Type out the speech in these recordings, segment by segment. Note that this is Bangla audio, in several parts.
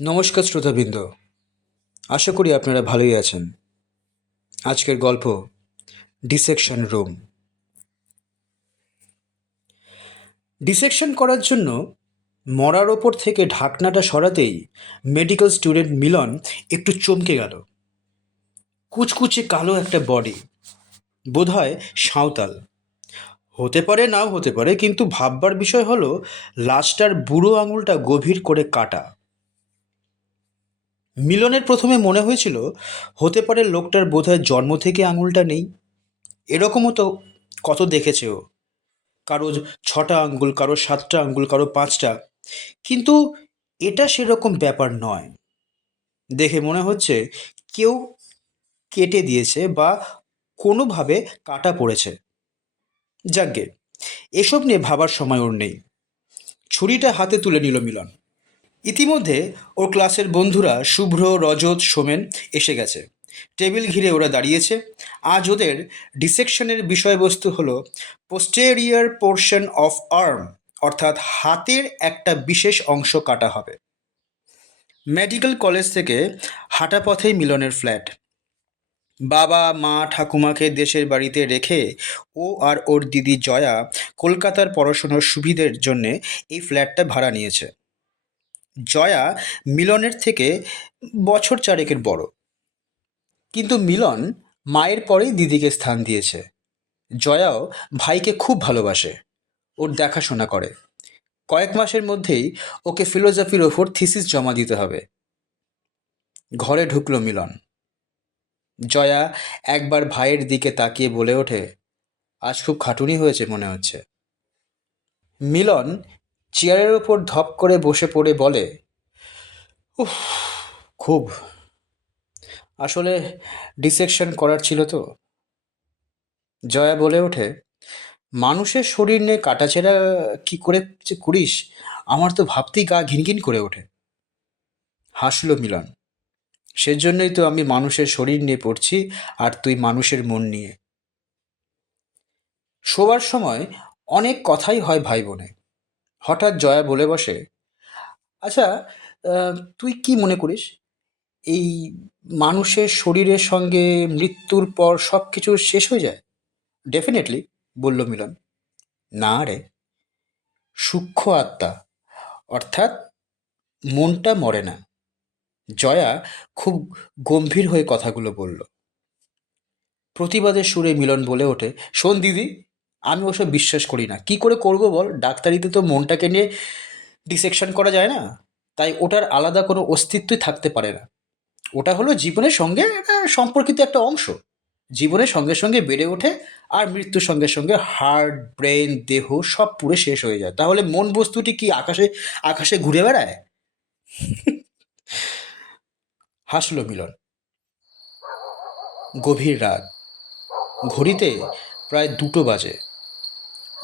নমস্কার শ্রোতাবৃন্দ, আশা করি আপনারা ভালোই আছেন। আজকের গল্প ডিসেকশন রুম। ডিসেকশন করার জন্য মরার ওপর থেকে ঢাকনাটা সরাতেই মেডিকেল স্টুডেন্ট মিলন একটু চমকে গেল। কুচকুচে কালো একটা বডি, বোধহয় সাঁওতাল। হতে পারে নাও হতে পারে, কিন্তু ভাববার বিষয় হলো লাশটার বুড়ো আঙুলটা গভীর করে কাটা। মিলনের প্রথমে মনে হয়েছিল হতে পারে লোকটার বোধহয় জন্ম থেকে আঙুলটা নেই। এরকমও তো কত দেখেছে ও, কারো 6টা আঙ্গুল, কারো 7টা আঙ্গুল, কারো 5টা। কিন্তু এটা সেরকম ব্যাপার নয়। দেখে মনে হচ্ছে কেউ কেটে দিয়েছে বা কোনোভাবে কাটা পড়েছে। যাকগে, এসব নিয়ে ভাবার সময় ওর নেই। ছুরিটা হাতে তুলে নিল মিলন। ইতিমধ্যে ওর ক্লাসের বন্ধুরা শুভ্র, রজত, সোমেন এসে গেছে। টেবিল ঘিরে ওরা দাঁড়িয়েছে। আজ ওদের ডিসেকশনের বিষয়বস্তু হলো পোস্টেরিয়র পোর্শন অফ আর্ম, অর্থাৎ হাতের একটা বিশেষ অংশ কাটা হবে। মেডিকেল কলেজ থেকে হাঁটা পথেই মিলনের ফ্ল্যাট। বাবা মা ঠাকুমাকে দেশের বাড়িতে রেখে ও আর ওর দিদি জয়া কলকাতার পড়াশোনার সুবিধের জন্যে এই ফ্ল্যাটটা ভাড়া নিয়েছে। জয়া মিলনের থেকে বছর চারেকের বড়, কিন্তু মিলন মায়ের পরেই দিদিকে স্থান দিয়েছে। জয়াও ভাইকে খুব ভালোবাসে, ওর দেখাশোনা করে। কয়েক মাসের মধ্যেই ওকে ফিলোসফির ওপর থিসিস জমা দিতে হবে। ঘরে ঢুকলো মিলন। জয়া একবার ভাইয়ের দিকে তাকিয়ে বলে ওঠে, আজ খুব খাটুনি হয়েছে মনে হচ্ছে। মিলন চেয়ারের ওপর ধপ করে বসে পড়ে বলে, উফ, খুব, আসলে ডিসেকশন করার ছিল তো। জয়া বলে ওঠে, মানুষের শরীর নিয়ে কাটাছেঁড়া কি করে যে করিস, আমার তো ভাবতেই গা ঘিনঘিন করে ওঠে। হাসলো মিলন, সেজন্যই তো আমি মানুষের শরীর নিয়ে পড়ছি আর তুই মানুষের মন নিয়ে। শোবার সময় অনেক কথাই হয় ভাই বোনে। হঠাৎ জয়া বলে বসে, আচ্ছা, তুই কি মনে করিস এই মানুষের শরীরের সঙ্গে মৃত্যুর পর সব কিছু শেষ হয়ে যায়? ডেফিনেটলি, বলল মিলন। না রে, সূক্ষ্ম আত্মা, অর্থাৎ মনটা মরে না। জয়া খুব গম্ভীর হয়ে কথাগুলো বলল। প্রতিবাদের সুরে মিলন বলে ওঠে, শোন দিদি, আমি ওসব বিশ্বাস করি না। কি করে করব বল? ডাক্তারিতে তো মনটাকে নিয়ে ডিসেকশন করা যায় না। তাই ওটার আলাদা কোনো অস্তিত্বই থাকতে পারে না। ওটা হলো জীবনের সঙ্গে সম্পর্কিত একটা অংশ। জীবনের সঙ্গে সঙ্গে বেড়ে ওঠে আর মৃত্যুর সঙ্গে সঙ্গে হার্ট, ব্রেন, দেহ সব পুরো শেষ হয়ে যায়। তাহলে মন বস্তুটি কি আকাশে আকাশে ঘুরে বেড়ায়? হাসলো মিলন। গভীর রাত, ঘড়িতে প্রায় 2টো বাজে।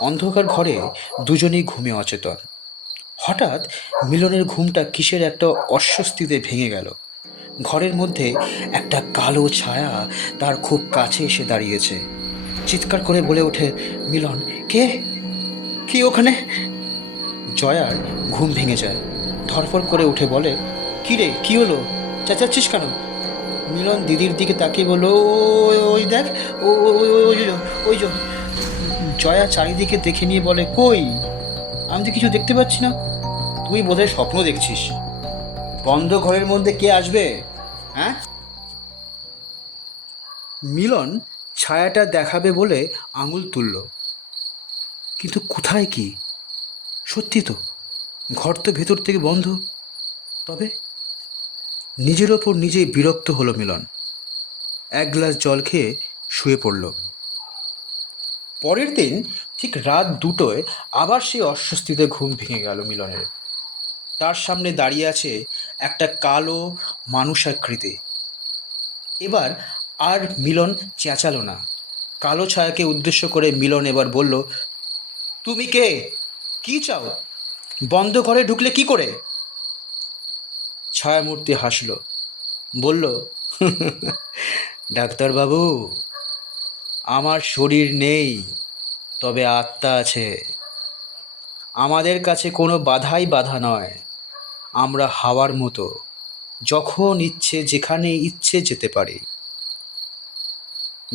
অন্ধকার ঘরে দুজনেই ঘুমে অচেতন। হঠাৎ মিলনের ঘুমটা কিসের একটা অস্বস্তিতে ভেঙে গেল। ঘরের মধ্যে একটা কালো ছায়া তার খুব কাছে এসে দাঁড়িয়েছে। চিৎকার করে বলে ওঠে মিলন, কে? কি ওখানে? জয়ার ঘুম ভেঙে যায়। ধরফর করে উঠে বলে, কি রে, কি হলো? চেঁচাচ্ছিস কেন? মিলন দিদির দিকে তাকিয়ে বলল, ওই দেখ, ওই যে। জয়া চারিদিকে দেখে নিয়ে বলে, কই? আমি তো কিছু দেখতে পাচ্ছি না। তুই বোধহয় স্বপ্ন দেখছিস। বন্ধ ঘরের মধ্যে কে আসবে? হ্যাঁ? মিলন ছায়াটা দেখাবে বলে আঙুল তুলল, কিন্তু কোথায় কি? সত্যি তো, ঘর তো ভেতর থেকে বন্ধ। তবে নিজের ওপর নিজেই বিরক্ত হলো মিলন। এক গ্লাস জল খেয়ে শুয়ে পড়ল। পরের দিন ঠিক রাত 2টোয় আবার সেই অস্বস্তিতে ঘুম ভেঙে গেল মিলনের। তার সামনে দাঁড়িয়ে আছে একটা কালো মানুষাকৃতি। এবার আর মিলন চেঁচালো না। কালো ছায়াকে উদ্দেশ্য করে মিলন এবার বলল, তুমি কে? কি চাও? বন্ধ ঘরে ঢুকলে কি করে? ছায়ামূর্তি হাসল, বলল, ডাক্তারবাবু, আমার শরীর নেই, তবে আত্মা আছে। আমাদের কাছে কোনো বাধাই বাধা নয়। আমরা হাওয়ার মতো, যখন ইচ্ছে যেখানে ইচ্ছে যেতে পারি।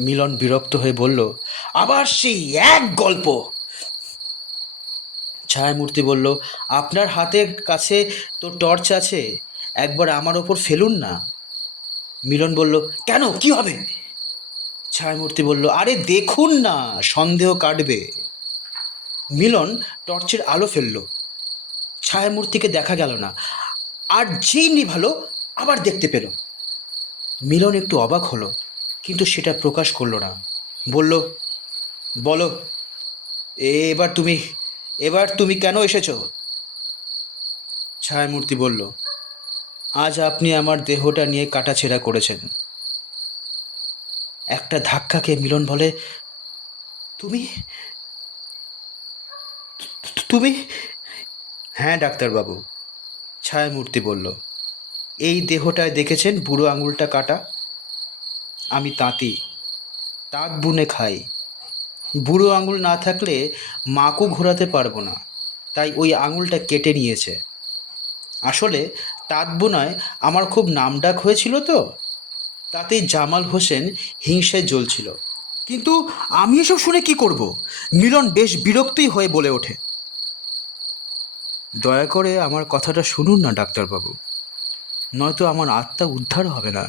মিলন বিরক্ত হয়ে বলল, আবার সেই এক গল্প। ছায়ামূর্তি বলল, আপনার হাতের কাছে তো টর্চ আছে, একবার আমার ওপর ফেলুন না। মিলন বলল, কেন, কি হবে? ছায়ামূর্তি বলল, আরে দেখুন না, সন্দেহ কাটবে। মিলন টর্চের আলো ফেলল। ছায়ামূর্তিকে দেখা গেল না, আর যেই নিভালো আবার দেখতে পেল। মিলন একটু অবাক হলো, কিন্তু সেটা প্রকাশ করলো না। বলল, বলো, এবার তুমি এবার তুমি কেন এসেছো? ছায়ামূর্তি বলল, আজ আপনি আমার দেহটা নিয়ে কাটাছেঁড়া করেছেন। একটা ধাক্কা খেয়ে মিলন বলে, তুমি তুমি হ্যাঁ ডাক্তারবাবু, ছায়ামূর্তি বলল, এই দেহটায় দেখেছেন বুড়ো আঙুলটা কাটা? আমি তাঁতি, তাঁত বুনে খাই। বুড়ো আঙুল না থাকলে মাকেও ঘোরাতে পারবো না, তাই ওই আঙুলটা কেটে নিয়েছে। আসলে তাঁত বোনায় আমার খুব নামডাক হয়েছিল তো, তাতেই জামাল হোসেন হিংসায় জ্বলছিল। কিন্তু আমি এসব শুনে কি করব? মিলন বেশ বিরক্তই হয়ে বলে ওঠে, দয়া করে আমার কথাটা শুনুন না ডাক্তারবাবু, নয়তো আমার আত্মা উদ্ধার হবে না।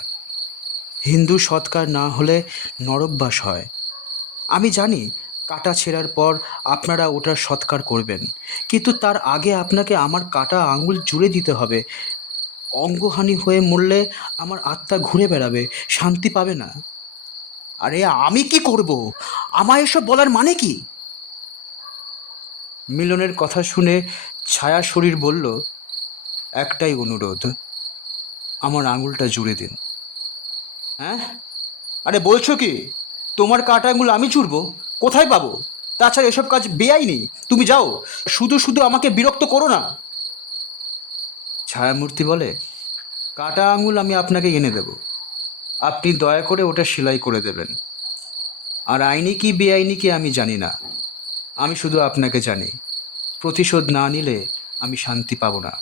হিন্দু সৎকার না হলে নরকবাস হয়। আমি জানি কাটা ছেঁড়ার পর আপনারা ওটার সৎকার করবেন, কিন্তু তার আগে আপনাকে আমার কাটা আঙুল জুড়ে দিতে হবে। অঙ্গহানি হয়ে মরলে আমার আত্মা ঘুরে বেড়াবে, শান্তি পাবে না। আরে আমি কি করব? আমায় এসব বলার মানে কি? মিলনের কথা শুনে ছায়া শরীর বলল, একটাই অনুরোধ, আমার আঙুলটা জুড়ে দিন। হ্যাঁ, আরে বলছো কি? তোমার কাটা আঙুল আমি জুড়বো? কোথায় পাবো? তাছাড়া এসব কাজ বেআইনি। তুমি যাও, শুধু শুধু আমাকে বিরক্ত করো না। ছায়ামূর্তি বলে, কাটা আঙুল আমি আপনাকে এনে দেব, আপনি দয়া করে ওটা সেলাই করে দেবেন। আর আইনি কি বেআইনি কি আমি জানি না, আমি শুধু আপনাকে জানি, প্রতিশোধ না নিলে আমি শান্তি পাবো না।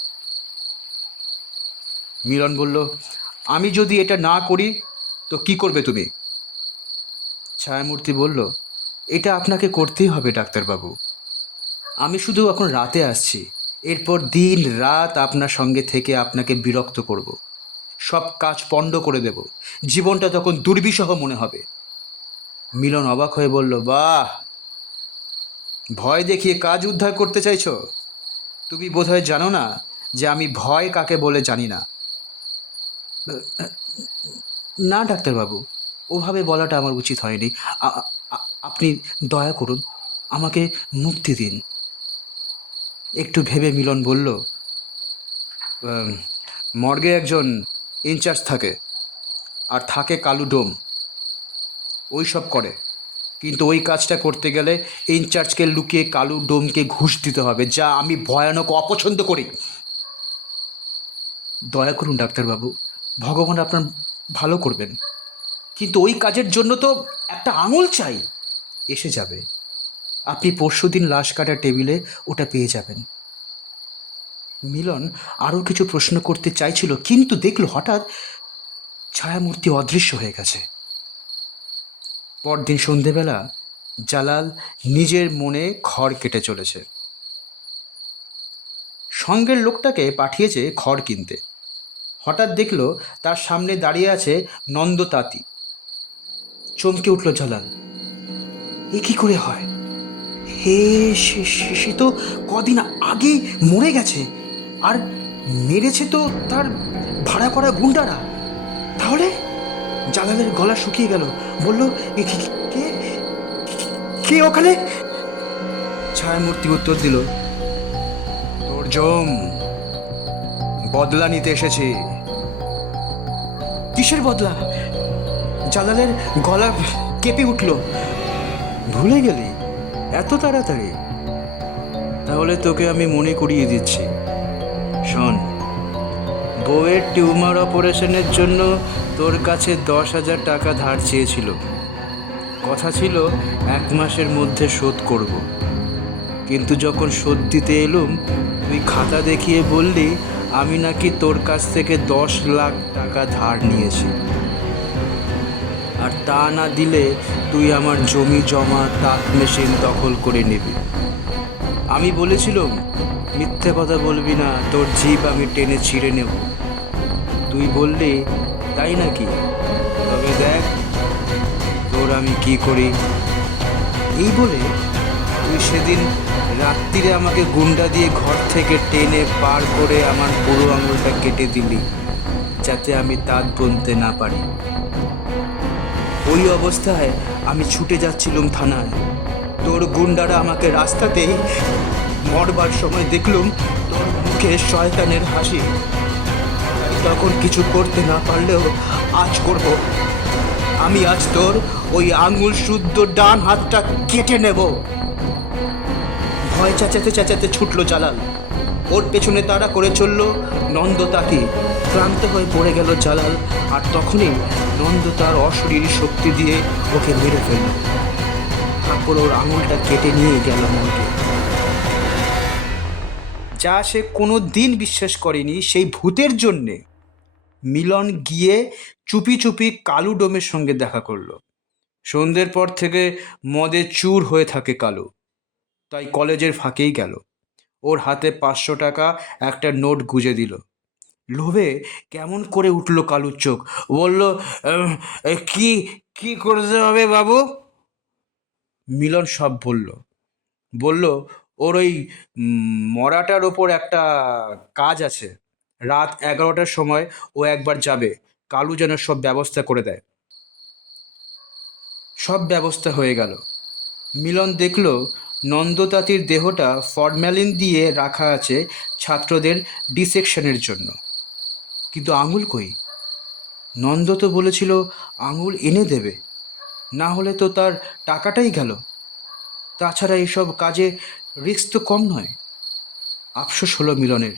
মিলন বলল, আমি যদি এটা না করি তো কি করবে তুমি? ছায়ামূর্তি বলল, এটা আপনাকে করতেই হবে ডাক্তারবাবু। আমি শুধু এখন রাতে আসছি, এরপর দিন রাত আপনার সঙ্গে থেকে আপনাকে বিরক্ত করব, সব কাজ পণ্ড করে দেব, জীবনটা তখন দুর্বিষহ মনে হবে। মিলন অবাক হয়ে বলল, বাহ, ভয় দেখিয়ে কাজ উদ্ধার করতে চাইছো? তুমি বোধহয় জানো না যে আমি ভয় কাকে বলে জানি না। না ডাক্তারবাবু, ওভাবে বলাটা আমার উচিত হয়নি। আপনি দয়া করুন, আমাকে মুক্তি দিন। একটু ভেবে মিলন বলল, মর্গে একজন ইনচার্জ থাকে, আর থাকে কালু ডোম, ওই সব করে। কিন্তু ওই কাজটা করতে গেলে ইনচার্জকে লুকিয়ে কালু ডোমকে ঘুষ দিতে হবে, যা আমি ভয়ানক অপছন্দ করি। দয়া করুন ডাক্তারবাবু, ভগবান আপনার ভালো করবেন, কিন্তু ওই কাজের জন্য তো একটা আঙুল চাই। এসে যাবে, আপনি পরশুদিন লাশ কাটার টেবিলে ওটা পেয়ে যাবেন। মিলন আরও কিছু প্রশ্ন করতে চাইছিল, কিন্তু দেখল হঠাৎ ছায়ামূর্তি অদৃশ্য হয়ে গেছে। পরদিন সন্ধেবেলা জালাল নিজের মনে খড় কেটে চলেছে। সঙ্গের লোকটাকে পাঠিয়েছে খড় কিনতে। হঠাৎ দেখল তার সামনে দাঁড়িয়ে আছে নন্দ তাঁতি। চমকে উঠল জালাল, এ কি করে হয়? হে, সে তো কদিন আগেই মরে গেছে, আর মেরেছে তো তার ভাড়া করা গুন্ডারা। তাহলে? জালালের গলা শুকিয়ে গেল, বলল, কে কে ওখানে? ছায়ামূর্তি উত্তর দিল, তোর জম, বদলা নিতে এসেছি। কিসের বদলা? জালালের গলা কেঁপে উঠল, ভুলে গেলি এত তাড়াতাড়ি? তাহলে তোকে আমি মনে করিয়ে দিচ্ছি, শোন, বউয়ের টিউমার অপারেশনের জন্য তোর কাছে 10,000 টাকা ধার চেয়েছিল, কথা ছিল 1 মাসের মধ্যে শোধ করব। কিন্তু যখন শোধ দিতে এলুম, তুই খাতা দেখিয়ে বললি আমি নাকি তোর কাছ থেকে 10 লাখ টাকা ধার নিয়েছি, আর তা না দিলে তুই আমার জমি জমা তাঁত মেশিন দখল করে নিবি। আমি বলেছিলাম মিথ্যে কথা বলবি না, তোর জিভ আমি টেনে ছিঁড়ে নেব। তুই বললি তাই নাকি? তবে দেখ তোর আমি কি করি। এই বলে তুই সেদিন রাত্রিরে আমাকে গুন্ডা দিয়ে ঘর থেকে টেনে পার করে আমার বুড়ো আঙুলটা কেটে দিলি, যাতে আমি তাঁত বুনতে না পারি। ওই অবস্থায় আমি ছুটে যাচ্ছিলাম থানায়। তোর গুন্ডারা আমাকে রাস্তাতেই মরবার সময় দেখলুম তোর মুখে শয়তানের হাসি। তাই তখন কিছু করতে না পারলেও আজ করব। আমি আজ তোর ওই আঙুল শুদ্ধ ডান হাতটা কেটে নেব। ভয় চেঁচাতে চেঁচাতে ছুটলো জালাল। ওর পেছনে তাড়া করে চলল নন্দ তাকে। ক্লান্ত হয়ে পড়ে গেল জালাল, আর তখনই নন্দ তার অশরীরী শক্তি দিয়ে ওকে মেরে ফেলল। তারপর ওর আঙুলটা কেটে নিয়ে গেল মনকে। যা সে কোনো দিন বিশ্বাস করেনি, সেই ভূতের জন্যে মিলন গিয়ে চুপি চুপি কালু ডোমের সঙ্গে দেখা করলো। সন্ধ্যের পর থেকে মদে চুর হয়ে থাকে কালু, তাই কলেজের ফাঁকেই গেল। ওর হাতে 500 টাকা একটা নোট গুঁজে দিল। লোভে কেমন করে উঠল কালুর চোখ। বলল, কি কি করতে হবে বাবু? মিলন সব বলল ওর ওই মরাটার ওপর একটা কাজ আছে। রাত 11টার সময় ও একবার যাবে। কালু যেন সব ব্যবস্থা করে দেয়। সব ব্যবস্থা হয়ে গেল। মিলন দেখল নন্দতাতির দেহটা ফরম্যালিন দিয়ে রাখা আছে ছাত্রদের ডিসেকশনের জন্য। কিন্তু আঙুল কই? নন্দ তো বলেছিল আঙুল এনে দেবে, না হলে তো তার টাকাটাই গেল। তাছাড়া এইসব কাজে রিস্ক তো কম নয়। আফসোস হলো মিলনের।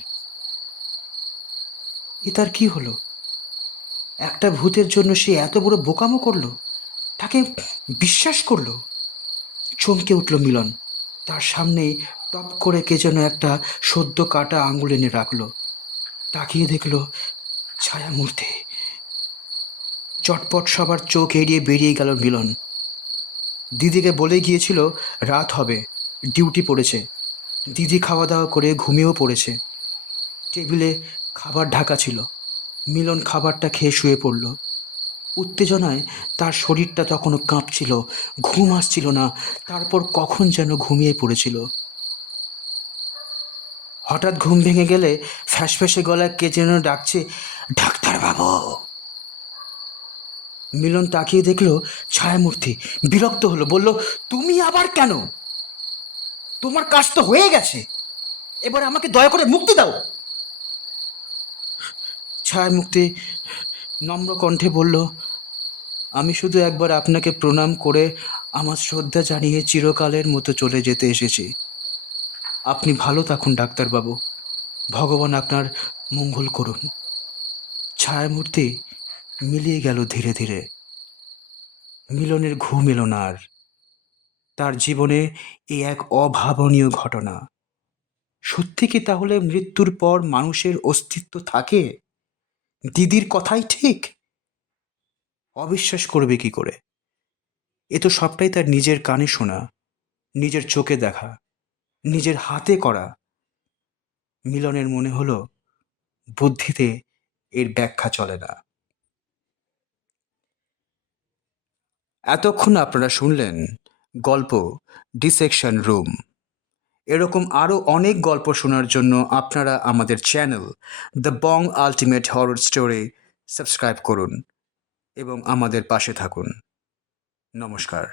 এ তার কি হলো? একটা ভূতের জন্য সে এত বড় বোকামো করলো, তাকে বিশ্বাস করলো। চমকে উঠল মিলন। তার সামনেই টপ করে কে যেন একটা সদ্য কাটা আঙুল এনে রাখলো। তাকিয়ে দেখলো ছায়ামূর্তি। চটপট সবার চোখ এড়িয়ে বেরিয়ে গেল মিলন। দিদিকে বলে গিয়েছিল রাত হবে, ডিউটি পড়েছে। দিদি খাওয়া দাওয়া করে ঘুমিয়েও পড়েছে। টেবিলে খাবার ঢাকা ছিল। মিলন খাবারটা খেয়ে শুয়ে পড়ল। উত্তেজনায় তার শরীরটা তখনও কাঁপছিল, ঘুম আসছিল না। তারপর কখন যেন ঘুমিয়ে পড়েছিল। হঠাৎ ঘুম ভেঙে গেলে ফ্যাঁসফ্যাঁসে গলায় কে যেন ডাকছে, ডাক্তারবাবু। মিলন তাকিয়ে দেখল ছায়ামূর্তি। বিরক্ত হলো, বলল, তুমি আবার কেন? তোমার কাজ তো হয়ে গেছে, এবার আমাকে দয়া করে মুক্তি দাও। ছায়ামূর্তি নম্র কণ্ঠে বলল, আমি শুধু একবার আপনাকে প্রণাম করে আমার শ্রদ্ধা জানিয়ে চিরকালের মতো চলে যেতে এসেছি। আপনি ভালো থাকুন ডাক্তারবাবু, ভগবান আপনার মঙ্গল করুন। ছায়ামূর্তি মিলিয়ে গেল ধীরে ধীরে। মিলনের ঘুম এলো না আর। তার জীবনে এই এক অভাবনীয় ঘটনা। সত্যি কি তাহলে মৃত্যুর পর মানুষের অস্তিত্ব থাকে? দিদির কথাই ঠিক? অবিশ্বাস করবে কি করে? এ তো সবটাই তার নিজের কানে শোনা, নিজের চোখে দেখা, নিজের হাতে করা। মিলনের মনে হলো বুদ্ধিতে এর ব্যাখ্যা চলে না। এতক্ষণ আপনারা শুনলেন গল্প ডিসেকশন রুম। এরকম আরও অনেক গল্প শোনার জন্য আপনারা আমাদের channel the Bong ultimate horror story subscribe করুন এবং আমাদের পাশে থাকুন। নমস্কার।